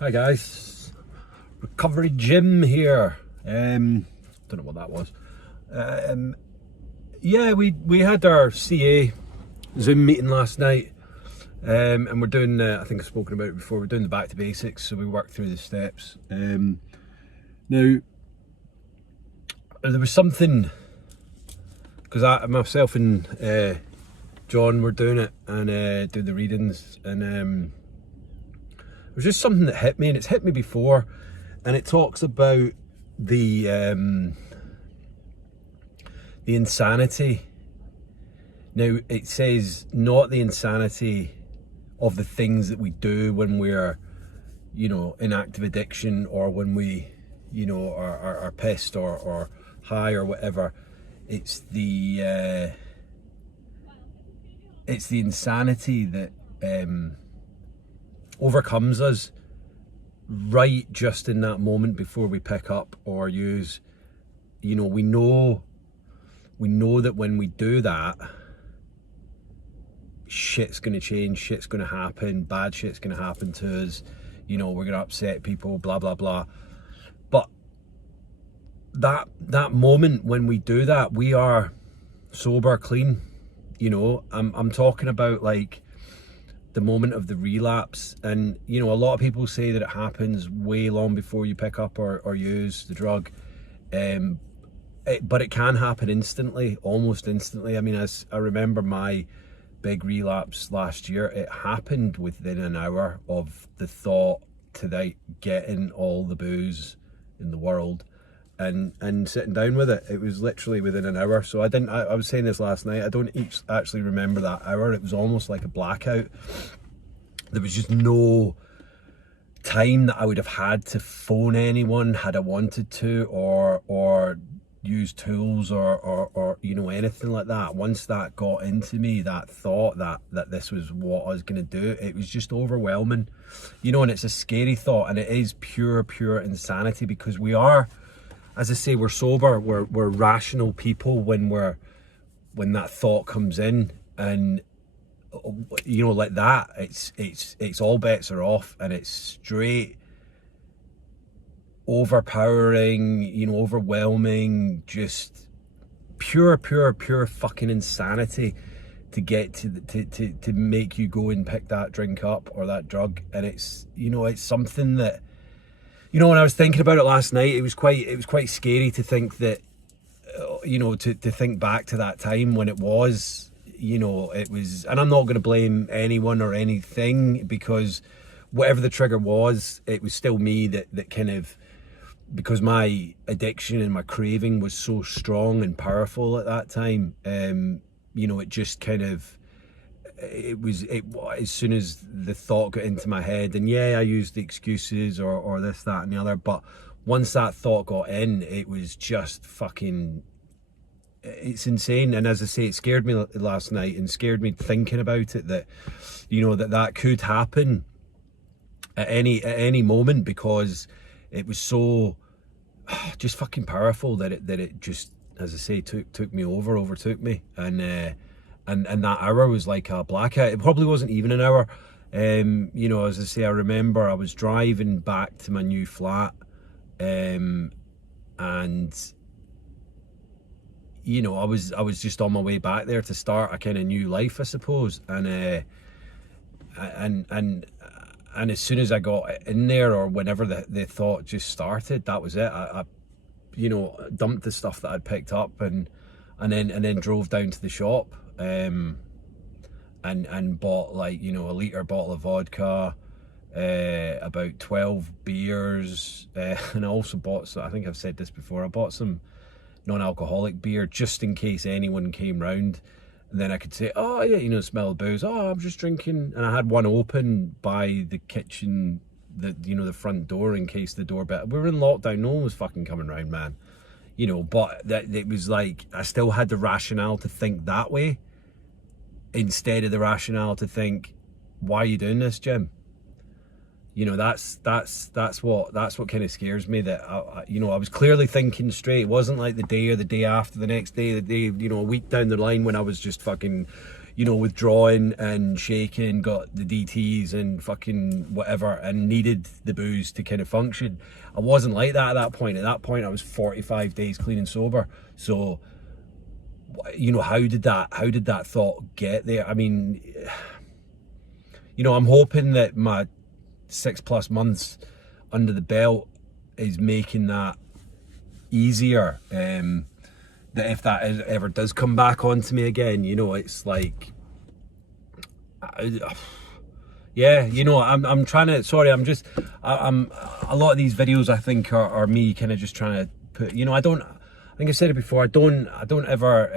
Hi guys, Recovery Jim here. Don't know what that was. Yeah, we had our CA Zoom meeting last night, and we're doing. I think I've spoken about it before. We're doing the back to basics, so we worked through the steps. Now, there was something because myself and John were doing it and doing the readings, and it was just something that hit me, and it's hit me before, and it talks about the insanity. Now it says not the insanity of the things that we do when we're, in active addiction, or when we, are pissed or high or whatever. It's the insanity that overcomes us right just in that moment before we pick up or use. We know that when we do that, shit's going to change, shit's going to happen, bad shit's going to happen to us, we're going to upset people, blah blah blah. But that moment when we do that, we are sober, clean. I'm talking about like the moment of the relapse, and a lot of people say that it happens way long before you pick up or use the drug, but it can happen instantly, almost instantly. I mean, as I remember my big relapse last year, it happened within an hour of the thought to getting all the booze in the world and sitting down with it. It was literally within an hour. So I was saying this last night, I don't actually remember that hour. It was almost like a blackout. There was just no time that I would have had to phone anyone had I wanted to, or use tools or anything like that. Once that got into me, that thought that this was what I was going to do, it was just overwhelming, and it's a scary thought, and it is pure insanity, because we are, as I say, we're sober, we're rational people when that thought comes in, and like that, it's all bets are off, and it's straight overpowering, overwhelming, just pure fucking insanity to get to make you go and pick that drink up or that drug. And it's it's something that, when I was thinking about it last night, it was quite scary to think that, to think back to that time when it was, it was, and I'm not going to blame anyone or anything, because whatever the trigger was, it was still me that kind of, because my addiction and my craving was so strong and powerful at that time, it just kind of, it as soon as the thought got into my head, and I used the excuses or this, that and the other, but once that thought got in, it was just fucking, it's insane. And as I say, it scared me last night, and scared me thinking about it, that that could happen at any moment, because it was so just fucking powerful that it just, as I say, overtook me, and that hour was like a blackout. It probably wasn't even an hour. As I say, I remember I was driving back to my new flat, and I was just on my way back there to start a kind of new life, I suppose, and as soon as I got in there, or whenever the thought just started, that was it. I dumped the stuff that I'd picked up, and then drove down to the shop, and bought a litre bottle of vodka, about 12 beers, and I also bought, I think I've said this before, I bought some non-alcoholic beer just in case anyone came round, and then I could say, oh yeah, smell the booze, oh I'm just drinking, and I had one open by the kitchen, the front door, in case the door we were in lockdown, no one was fucking coming round, man, but it was like, I still had the rationale to think that way, instead of the rationale to think, why are you doing this, Jim? That's what kind of scares me, that I was clearly thinking straight. It wasn't like the day or the day after, the next day, the day, a week down the line, when I was just fucking, you know, withdrawing and shaking, got the DTs and fucking whatever, and needed the booze to kind of function. I wasn't like that at that point. At that point, I was 45 days clean and sober. So, you know, how did that thought get there? I mean, you know, I'm hoping that my 6+ months under the belt is making that easier. That if that ever does come back onto me again, you know, it's like, yeah, you know, I'm trying to, sorry, I'm a lot of these videos I think are me kind of just trying to put, you know, I think I've said it before, I don't ever,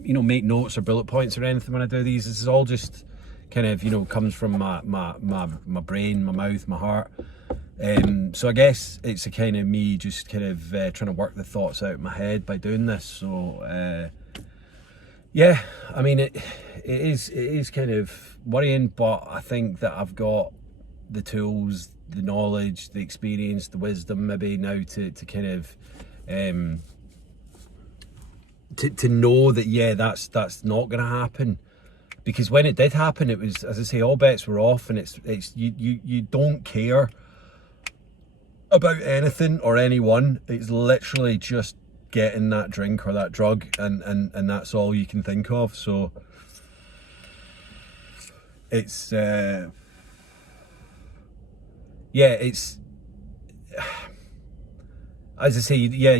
you know, make notes or bullet points or anything when I do these. This is all just kind of, you know, comes from my brain, my mouth, my heart. So I guess it's a kind of me just kind of trying to work the thoughts out in my head by doing this. So yeah, I mean, it is kind of worrying, but I think that I've got the tools, the knowledge, the experience, the wisdom maybe now to kind of to know that, yeah, that's not going to happen. Because when it did happen, it was, as I say, all bets were off, and it's you don't care about anything or anyone. It's literally just getting that drink or that drug, and that's all you can think of. So it's yeah, it's, as I say, yeah,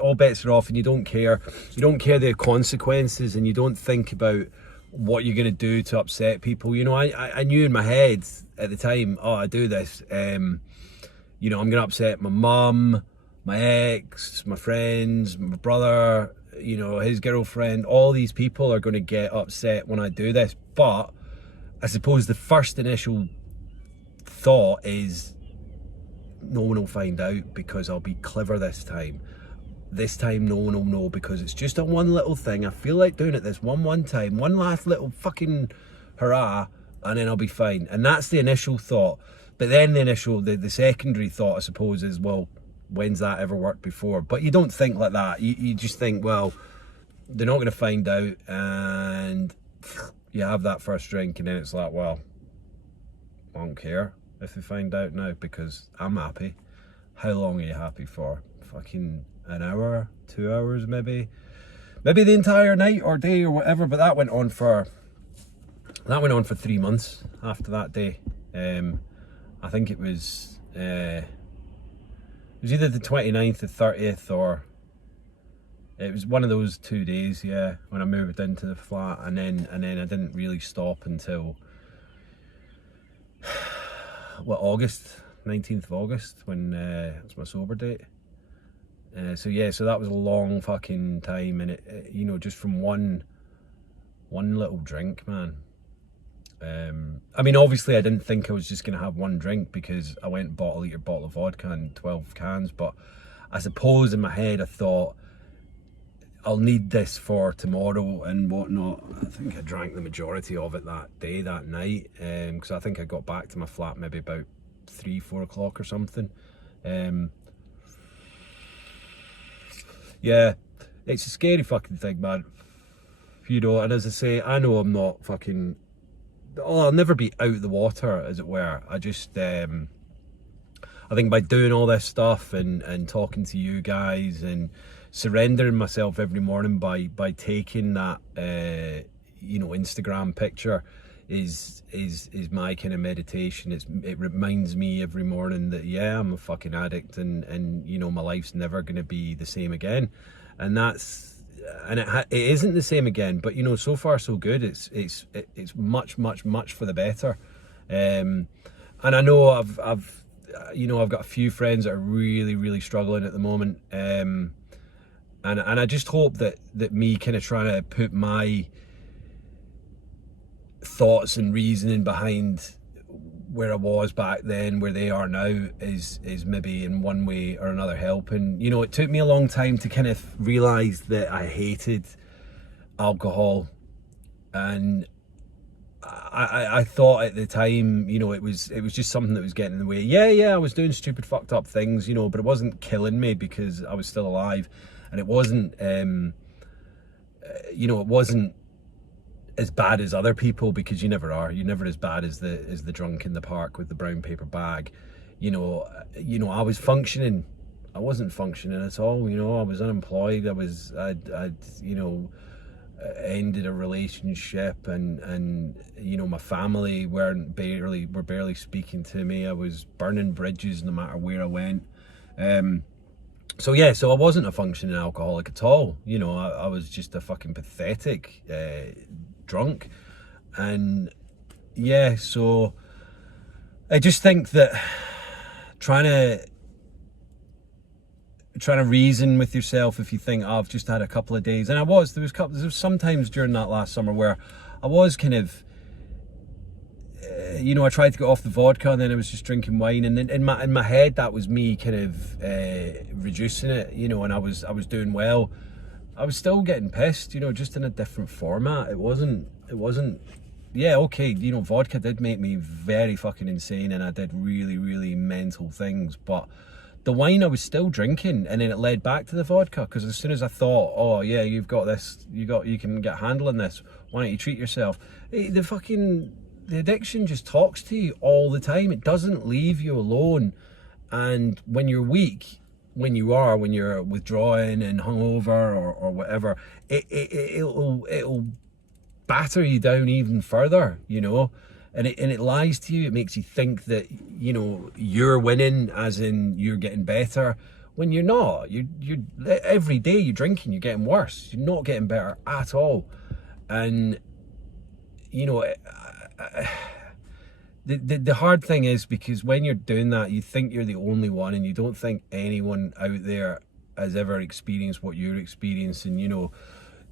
all bets are off, and you don't care the consequences, and you don't think about what you're going to do to upset people. You know, I knew in my head at the time, oh, I do this, you know, I'm going to upset my mum, my ex, my friends, my brother, you know, his girlfriend. All these people are going to get upset when I do this. But I suppose the first initial thought is, no one will find out because I'll be clever this time. This time no one will know because it's just a one little thing. I feel like doing it this one time, one last little fucking hurrah, and then I'll be fine. And that's the initial thought. But then the secondary thought, I suppose, is, well, when's that ever worked before? But you don't think like that. You just think, well, they're not going to find out, and you have that first drink, and then it's like, well, I don't care if they find out now because I'm happy. How long are you happy for? Fucking an hour, 2 hours, maybe the entire night or day or whatever. But that went on for 3 months after that day. I think it was either the 29th, the 30th, or it was one of those 2 days, yeah, when I moved into the flat, and then I didn't really stop until August, 19th of August, when it's my sober date. So yeah, so that was a long fucking time, and it you know, just from one little drink, man. I mean, obviously I didn't think I was just going to have one drink, because I went and bought a litre bottle of vodka and 12 cans, but I suppose in my head I thought, I'll need this for tomorrow and whatnot. I think I drank the majority of it that day, that night, because I think I got back to my flat maybe about 3-4 o'clock or something. Yeah, it's a scary fucking thing, man. You know, and as I say, I know I'm not fucking, I'll never be out the water, as it were. I just, I think by doing all this stuff and talking to you guys and surrendering myself every morning by taking that, you know, Instagram picture is my kind of meditation. It reminds me every morning that, yeah, I'm a fucking addict, and you know, my life's never going to be the same again. And that's, and it isn't the same again, but you know, so far so good. It's much for the better. And I know I've you know, I've got a few friends that are really struggling at the moment, and I just hope that me kind of trying to put my thoughts and reasoning behind where I was back then, where they are now, is maybe in one way or another helping. You know, it took me a long time to kind of realise that I hated alcohol, and I thought at the time, you know, it was just something that was getting in the way. Yeah, I was doing stupid, fucked up things, you know, but it wasn't killing me because I was still alive, and it wasn't, you know, it wasn't as bad as other people, because you never are. You're never as bad as the drunk in the park with the brown paper bag. You know, I was functioning. I wasn't functioning at all. You know, I was unemployed. I'd you know, ended a relationship, and you know, my family were barely speaking to me. I was burning bridges no matter where I went. So yeah, so I wasn't a functioning alcoholic at all. You know, I was just a fucking pathetic drunk. And yeah, so I just think that trying to reason with yourself, if you think, oh, I've just had a couple of days, and there was some times during that last summer where I was kind of, you know, I tried to get off the vodka, and then I was just drinking wine, and then in my head that was me kind of reducing it, you know, and I was doing well. I was still getting pissed, you know, just in a different format. It wasn't. Yeah, okay, you know, vodka did make me very fucking insane, and I did really, really mental things, but the wine I was still drinking, and then it led back to the vodka, because as soon as I thought, oh yeah, you've got this, you can get handling this, why don't you treat yourself? The addiction just talks to you all the time. It doesn't leave you alone. And when you're weak, when you're withdrawing and hungover or whatever, it'll batter you down even further, you know. And it lies to you. It makes you think that, you know, you're winning, as in you're getting better, when you're not. You're every day you're drinking, you're getting worse. You're not getting better at all. And you know, the hard thing is, because when you're doing that, you think you're the only one, and you don't think anyone out there has ever experienced what you're experiencing. You know,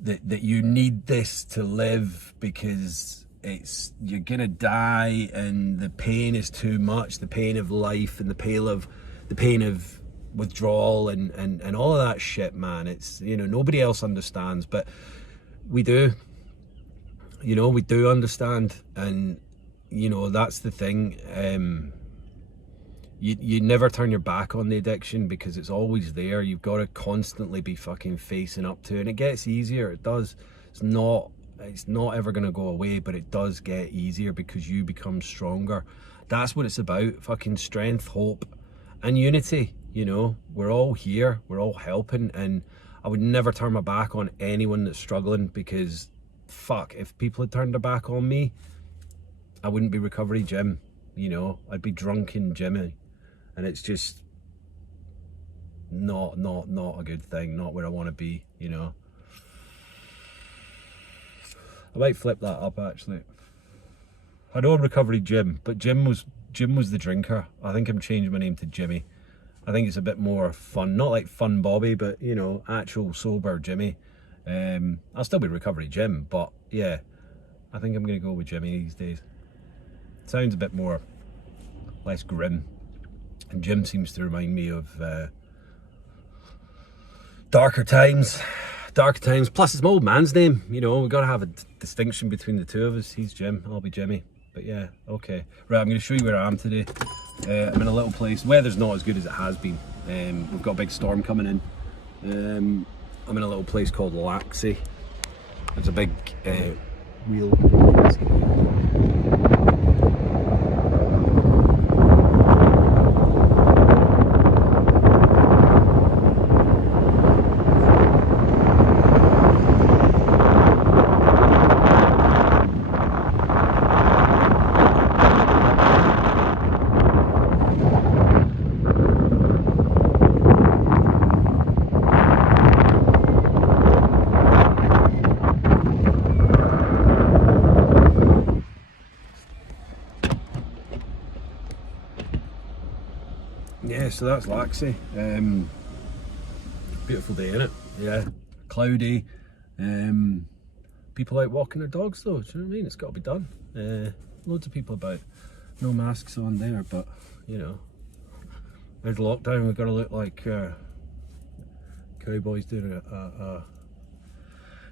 that you need this to live, because you're gonna die, and the pain is too much, the pain of life, and the pain of withdrawal, and all of that shit, man. It's, you know, nobody else understands, but we do. You know, we do understand. And you know, that's the thing. You never turn your back on the addiction, because it's always there. You've got to constantly be fucking facing up to it, and it gets easier. It does. It's not ever going to go away, but it does get easier because you become stronger. That's what it's about. Fucking strength, hope, and unity. You know, we're all here, we're all helping, and I would never turn my back on anyone that's struggling, because fuck, if people had turned their back on me, I wouldn't be Recovery Jim, you know. I'd be drunken Jimmy, and it's just not a good thing, not where I want to be, you know. I might flip that up, actually. I know I'm Recovery Jim, but Jim was the drinker. I think I'm changing my name to Jimmy. I think it's a bit more fun, not like Fun Bobby, but you know, actual sober Jimmy. I'll still be Recovery Jim, but yeah, I think I'm gonna go with Jimmy these days. Sounds a bit less grim, and Jim seems to remind me of darker times. Plus it's my old man's name, you know. We've got to have a distinction between the two of us. He's Jim, I'll be Jimmy. But yeah, okay. Right, I'm going to show you where I am today. I'm in a little place. Weather's not as good as it has been. We've got a big storm coming in. I'm in a little place called Laxey. There's a big wheel. Yeah, so that's Laxey. Beautiful day, innit? Yeah, cloudy. People out walking their dogs though, do you know what I mean? It's got to be done. Loads of people about. No masks on there, but you know, there's lockdown. We've got to look like cowboys doing a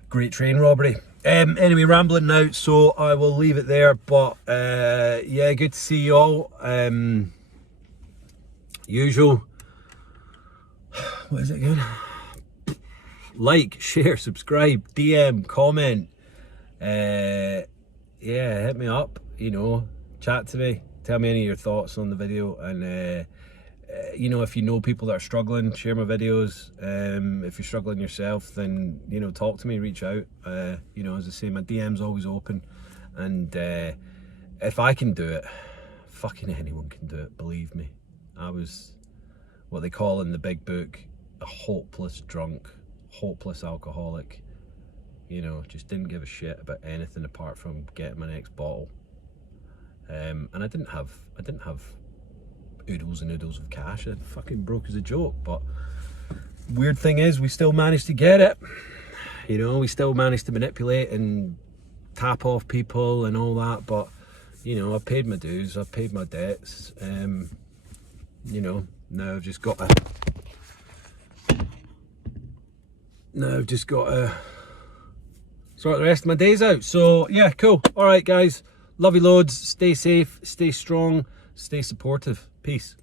great train robbery. Anyway, rambling now, so I will leave it there. But yeah, good to see you all. Usual. What is it again? Like, share, subscribe, DM, comment. Yeah, hit me up, you know, chat to me, tell me any of your thoughts on the video, and you know, if you know people that are struggling, share my videos. If you're struggling yourself, then, you know, talk to me, reach out. You know, as I say, my DM's always open, and if I can do it, fucking anyone can do it, believe me. I was what they call in the big book a hopeless drunk, hopeless alcoholic. You know, just didn't give a shit about anything apart from getting my next bottle. And I didn't have oodles and oodles of cash. It fucking broke as a joke. But weird thing is, we still managed to get it. You know, we still managed to manipulate and tap off people and all that. But you know, I paid my dues. I paid my debts. You know, now I've just got to. Sort the rest of my days out. So yeah, cool. All right, guys. Love you loads. Stay safe. Stay strong. Stay supportive. Peace.